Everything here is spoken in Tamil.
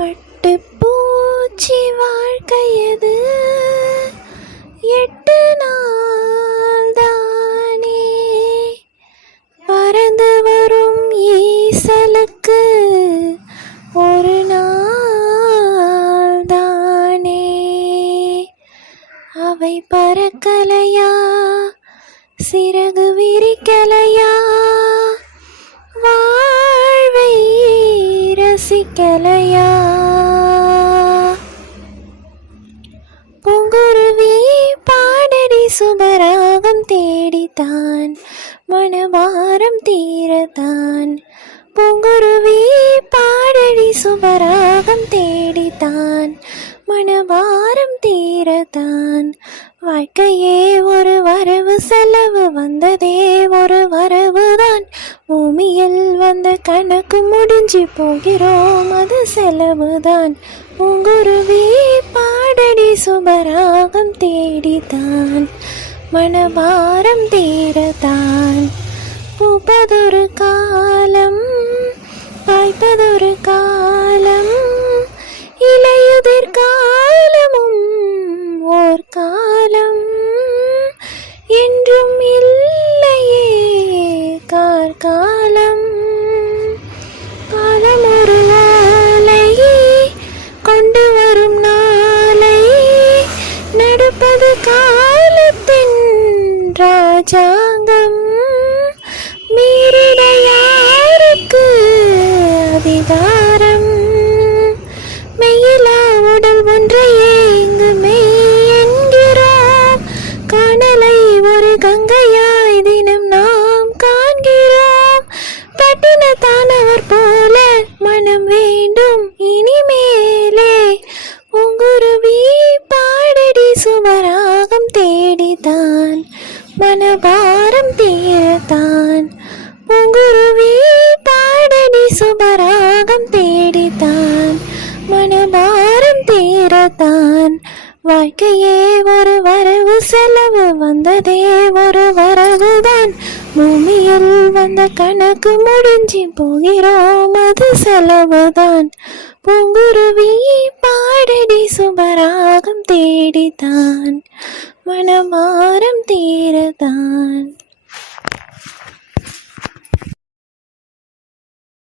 பட்டு பூச்சி வாழ்க்கையது எட்டு நாள் தானே பறந்து வரும் ஈசலுக்கு ஒரு நாள் தானே அவை பறக்கலையா? சிறகு விரிக்கலையா? வாழ்வை ரசிக்கலையா? சுபராகம் தேடித்தான் மனவாரம் தீரத்தான். பொங்குருவி பாடடி சுபராகம் தேடித்தான் மனவாரம் தீரத்தான். வாழ்க்கையே ஒரு வரவு செலவு வந்ததே ஒரு வரவுதான். பூமியில் வந்த கணக்கு முடிஞ்சு போகிறோம் அது செலவுதான். உங்குருவி பாடடி சுபராகம் தேடித்தான் மனபாரம் தீரத்தான் பூப்பதொரு கா நடப்பது காலத்தின் ராஜாங்கம் மீறிட யாருக்கு அதிகாரம். மெயிலா உடல் ஒன்றையே இங்கு மெய் என்கிறோம் காணலை ஒரு கங்கையாய் தினம் நாம் காண்கிறோம். பட்டினத்தானவர் போல மனம் வேண்டும் இனிமேலே. உங்குருவி பா சுவராகம் தேடித்தான் மனபாரம் தீரத்தான். உங்குருவி பாடடி சுபராகம் தேடித்தான் மனபாரம் தீரத்தான். வாழ்க்கையே ஒரு வரவு செலவு வந்ததே ஒரு வரவுதான். பூமியில் வந்த கணக்கு முடிஞ்சு போகிறோம் அது செலவுதான். பூங்குருவி பாடடி சுபராகம் தேடித்தான். மனமாரம் தீரத்தான்.